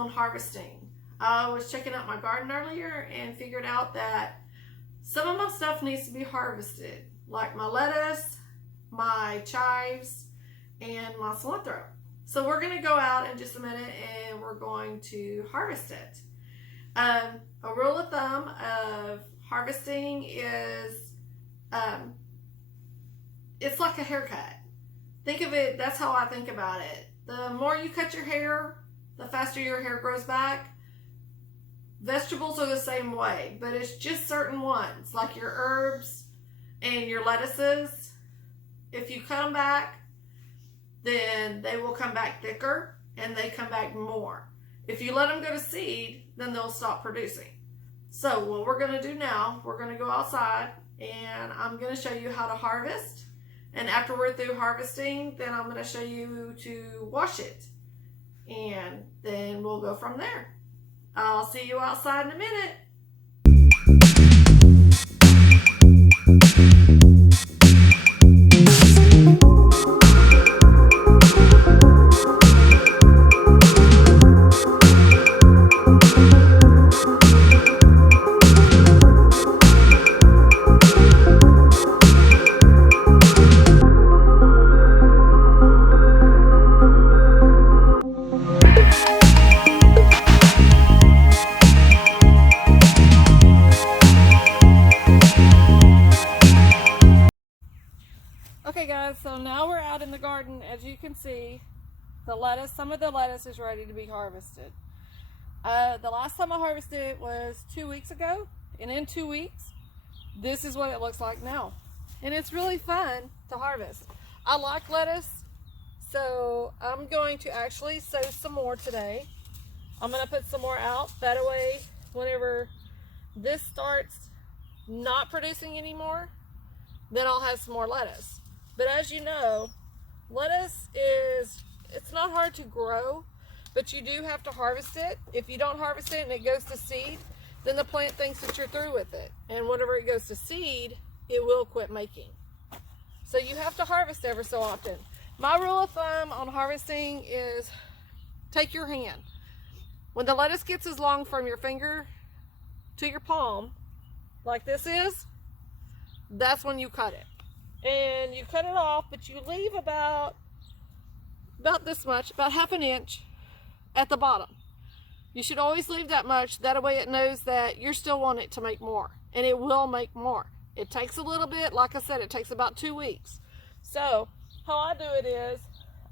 on harvesting. I was checking out my garden earlier and figured out that some of my stuff needs to be harvested, like my lettuce, my chives, and my cilantro. So we're going to go out in just a minute and we're going to harvest it. A rule of thumb of harvesting is it's like a haircut. Think of it, that's how I think about it. The more you cut your hair, the faster your hair grows back. Vegetables are the same way, but it's just certain ones, like your herbs and your lettuces. If you cut them back, then they will come back thicker and they come back more. If you let them go to seed, then they'll stop producing. So what we're going to do now, we're going to go outside and I'm going to show you how to harvest. And after we're through harvesting, then I'm going to show you to wash it. And then we'll go from there. I'll see you outside in a minute. Okay guys, so now we're out in the garden. As you can see, the lettuce, some of the lettuce is ready to be harvested. The last time I harvested it was 2 weeks ago, and in 2 weeks, this is what it looks like now. And it's really fun to harvest. I like lettuce, so I'm going to actually sow some more today. I'm going to put some more out. That way, whenever this starts not producing anymore, then I'll have some more lettuce. But as you know, lettuce it's not hard to grow, but you do have to harvest it. If you don't harvest it and it goes to seed, then the plant thinks that you're through with it. And whenever it goes to seed, it will quit making. So you have to harvest every so often. My rule of thumb on harvesting is take your hand. When the lettuce gets as long from your finger to your palm, like this is, that's when you cut it. And you cut it off, but you leave about this much, about ½ an inch at the bottom. You should always leave that much. That way it knows that you're still wanting it to make more, and it will make more. It takes a little bit. Like I said, it takes about 2 weeks. So how I do it is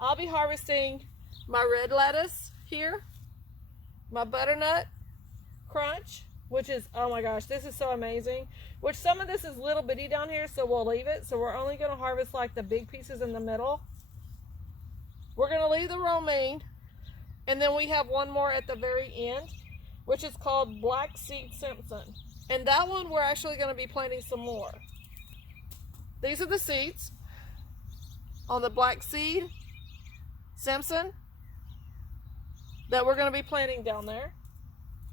I'll be harvesting my red lettuce here, my butternut crunch, which is, oh my gosh, this is so amazing. Which some of this is little bitty down here, so we'll leave it. So we're only going to harvest like the big pieces in the middle. We're going to leave the romaine, and then we have one more at the very end, which is called Black Seed Simpson. And that one we're actually going to be planting some more. These are the seeds on the Black Seed Simpson that we're going to be planting down there.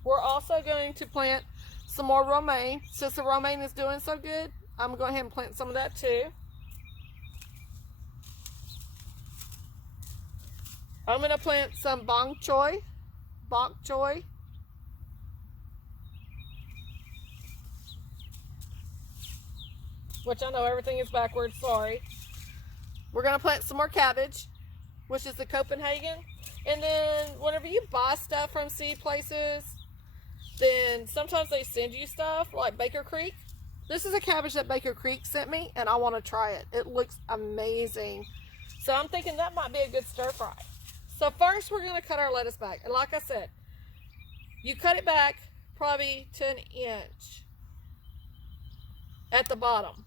We're also going to plant some more romaine. Since the romaine is doing so good, I'm going to go ahead and plant some of that too. I'm going to plant some bok choy, which I know everything is backwards, sorry. We're going to plant some more cabbage, which is the Copenhagen. And then whenever you buy stuff from seed places, then sometimes they send you stuff like Baker Creek. This is a cabbage that Baker Creek sent me, and I want to try it. It looks amazing. So I'm thinking that might be a good stir fry. So first we're going to cut our lettuce back. And like I said, you cut it back probably to 1 inch at the bottom.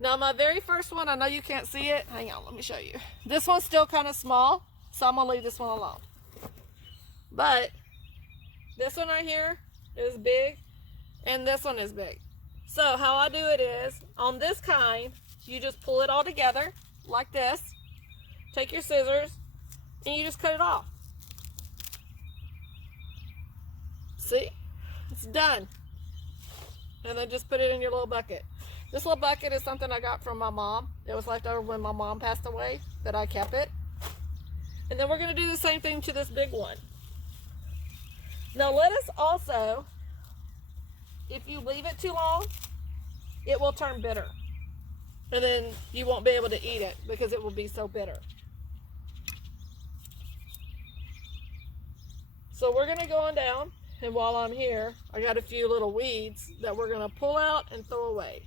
Now my very first one, I know you can't see it. Hang on, let me show you. This one's still kind of small, so I'm going to leave this one alone. But this one right here is big, and this one is big. So how I do it is, on this kind, you just pull it all together like this. Take your scissors, and you just cut it off. See? It's done. And then just put it in your little bucket. This little bucket is something I got from my mom. It was left over when my mom passed away, that I kept it. And then we're going to do the same thing to this big one. Now lettuce also, if you leave it too long, it will turn bitter. And then you won't be able to eat it because it will be so bitter. So we're gonna go on down, and while I'm here, I got a few little weeds that we're gonna pull out and throw away.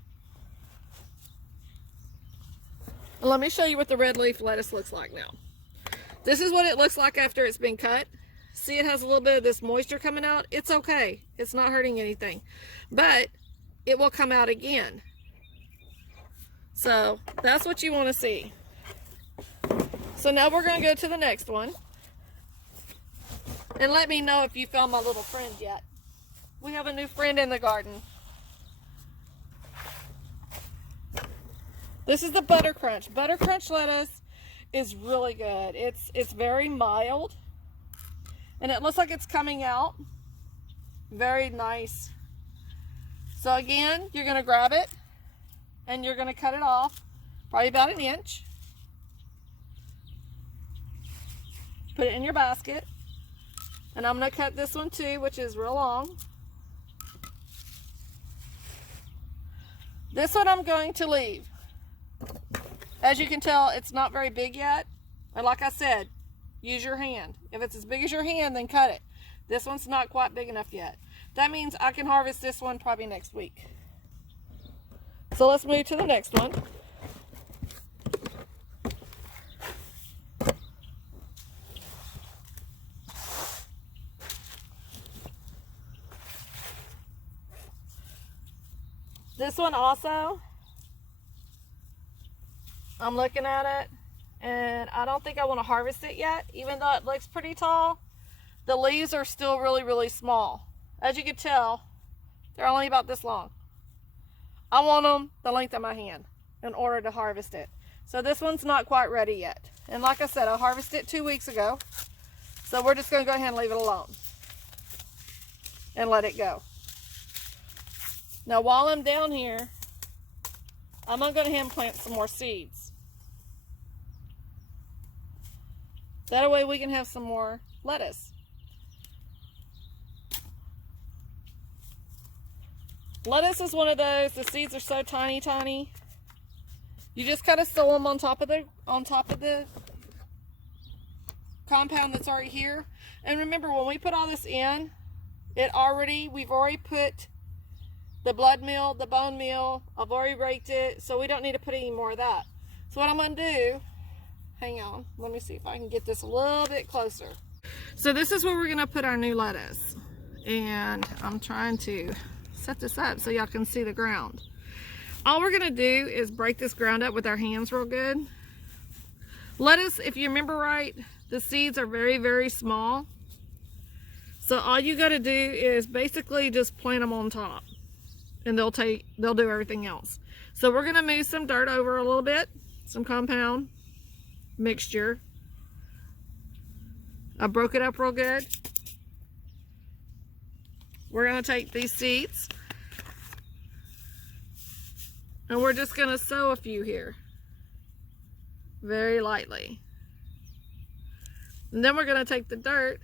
And let me show you what the red leaf lettuce looks like now. This is what it looks like after it's been cut. See, it has a little bit of this moisture coming out. It's okay. It's not hurting anything. But it will come out again. So that's what you want to see. So now we're going to go to the next one. And let me know if you found my little friend yet. We have a new friend in the garden. This is the Butter Crunch. Butter Crunch lettuce is really good. It's very mild. And it looks like it's coming out. Very nice. So again, you're going to grab it and you're going to cut it off probably about 1 inch. Put it in your basket. And I'm going to cut this one too, which is real long. This one I'm going to leave. As you can tell, it's not very big yet. And like I said, use your hand. If it's as big as your hand, then cut it. This one's not quite big enough yet. That means I can harvest this one probably next week. So let's move to the next one. This one also, I'm looking at it, and I don't think I want to harvest it yet, even though it looks pretty tall. The leaves are still really, really small. As you can tell, they're only about this long. I want them the length of my hand in order to harvest it. So this one's not quite ready yet. And like I said, I harvested it 2 weeks ago. So we're just going to go ahead and leave it alone and let it go. Now while I'm down here, I'm going to go ahead and plant some more seeds. That way we can have some more lettuce. Lettuce is one of those, the seeds are so tiny, tiny. You just kind of sow them on top of the compound that's already here. And remember, when we put all this in, we've already put the blood meal, the bone meal, I've already raked it, so we don't need to put any more of that. So what I'm going to do, hang on, let me see if I can get this a little bit closer. So this is where we're going to put our new lettuce. And I'm trying to set this up so y'all can see the ground. All we're going to do is break this ground up with our hands real good. Lettuce, if you remember right, the seeds are very, very small. So all you got to do is basically just plant them on top. And they'll do everything else. So we're going to move some dirt over a little bit, some compound mixture. I broke it up real good. We're going to take these seeds and we're just going to sow a few here very lightly. And then we're going to take the dirt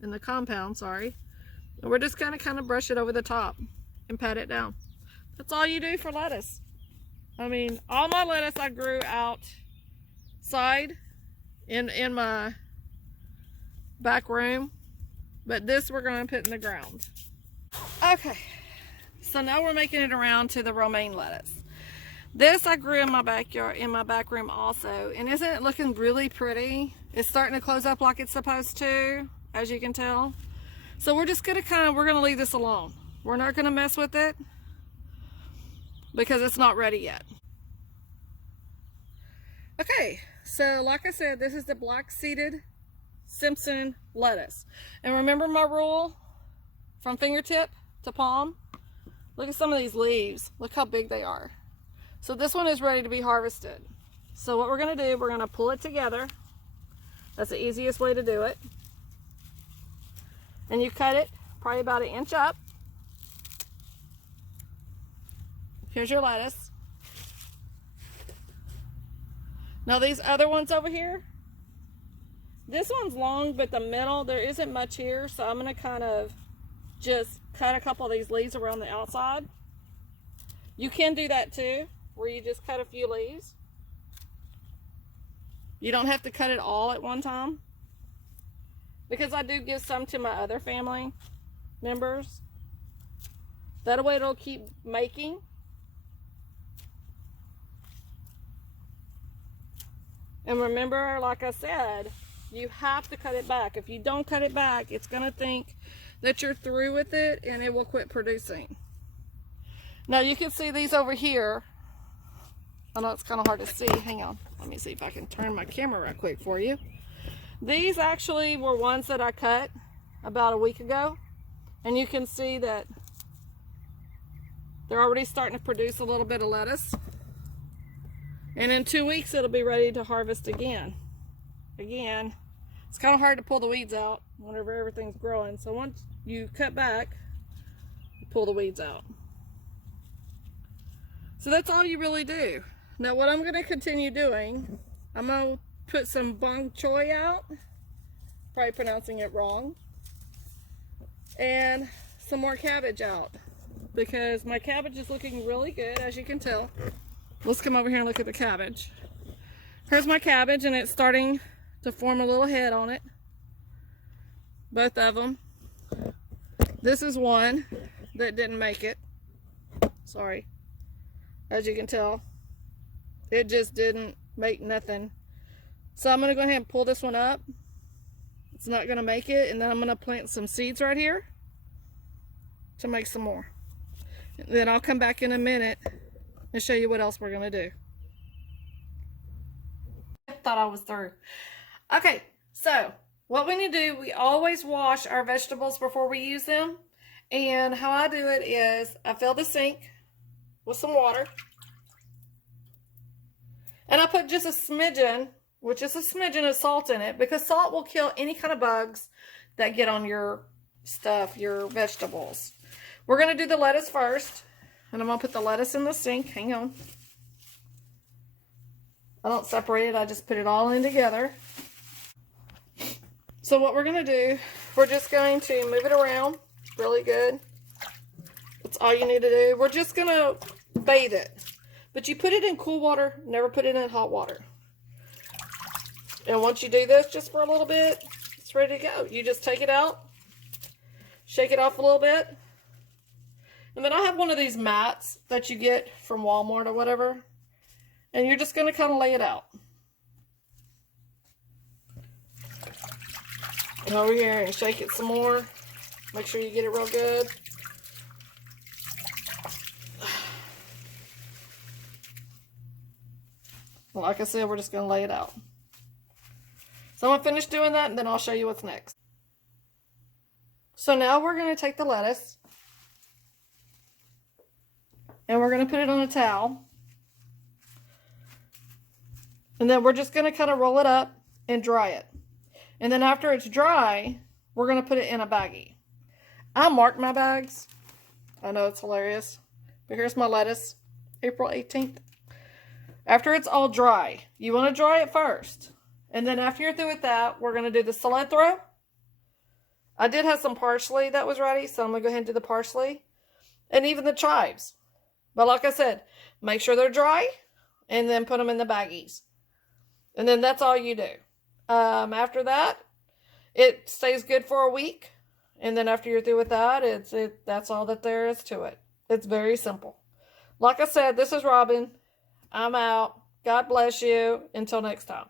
and the compound, sorry, and we're just going to kind of brush it over the top and pat it down. That's all you do for lettuce. I mean, all my lettuce I grew outside in my back room, but this we're going to put in the ground. Okay, so now we're making it around to the romaine lettuce. This I grew in my backyard, in my back room also, and isn't it looking really pretty? It's starting to close up like it's supposed to, as you can tell. So we're just gonna we're gonna leave this alone. We're not gonna mess with it because it's not ready yet. Okay, so like I said, this is the black-seeded Simpson lettuce. And remember my rule from fingertip to palm? Look at some of these leaves. Look how big they are. So this one is ready to be harvested. So what we're going to do, we're going to pull it together. That's the easiest way to do it. And you cut it probably about 1 inch up. Here's your lettuce. Now these other ones over here, This one's long, but the middle, there isn't much here, so I'm going to kind of just cut a couple of these leaves around the outside. You can do that too, where you just cut a few leaves. You don't have to cut it all at one time, because I do give some to my other family members. That way it'll keep making. And remember, like I said, you have to cut it back. If you don't cut it back, it's going to think that you're through with it and it will quit producing. Now you can see these over here. I know it's kind of hard to see. Hang on. Let me see if I can turn my camera right quick for you. These actually were ones that I cut about a week ago. And you can see that they're already starting to produce a little bit of lettuce. And in 2 weeks, it'll be ready to harvest again. Again, it's kind of hard to pull the weeds out whenever everything's growing. So once you cut back, you pull the weeds out. So that's all you really do. Now what I'm going to continue doing, I'm going to put some bok choy out. Probably pronouncing it wrong. And some more cabbage out, because my cabbage is looking really good, as you can tell. Let's come over here and look at the cabbage. Here's my cabbage, and it's starting to form a little head on it. Both of them. This is one that didn't make it. Sorry. As you can tell, it just didn't make nothing. So I'm going to go ahead and pull this one up. It's not going to make it, and then I'm going to plant some seeds right here to make some more. And then I'll come back in a minute and show you what else we're going to do. I thought I was through. Okay, so what we need to do, we always wash our vegetables before we use them. And how I do it is I fill the sink with some water. And I put just a smidgen, which is a smidgen of salt in it, because salt will kill any kind of bugs that get on your stuff, your vegetables. We're going to do the lettuce first, and I'm going to put the lettuce in the sink. Hang on. I don't separate it, I just put it all in together. So what we're going to do, we're just going to move it around really good. That's all you need to do. We're just going to bathe it. But you put it in cool water, never put it in hot water. And once you do this just for a little bit, it's ready to go. You just take it out, shake it off a little bit. And then I have one of these mats that you get from Walmart or whatever. And you're just going to kind of lay it out. And over here and shake it some more. Make sure you get it real good. Well, like I said, we're just going to lay it out. So I'm going to finish doing that, and then I'll show you what's next. So now we're going to take the lettuce, and we're going to put it on a towel. And then we're just going to kind of roll it up and dry it. And then after it's dry, we're going to put it in a baggie. I mark my bags. I know it's hilarious. But here's my lettuce, April 18th. After it's all dry, you want to dry it first. And then after you're through with that, we're going to do the cilantro. I did have some parsley that was ready, so I'm going to go ahead and do the parsley. And even the chives. But like I said, make sure they're dry, and then put them in the baggies. And then that's all you do. After that, it stays good for a week. And then after you're through with that, that's all that there is to it. It's very simple. Like I said, this is Robin. I'm out. God bless you. Until next time.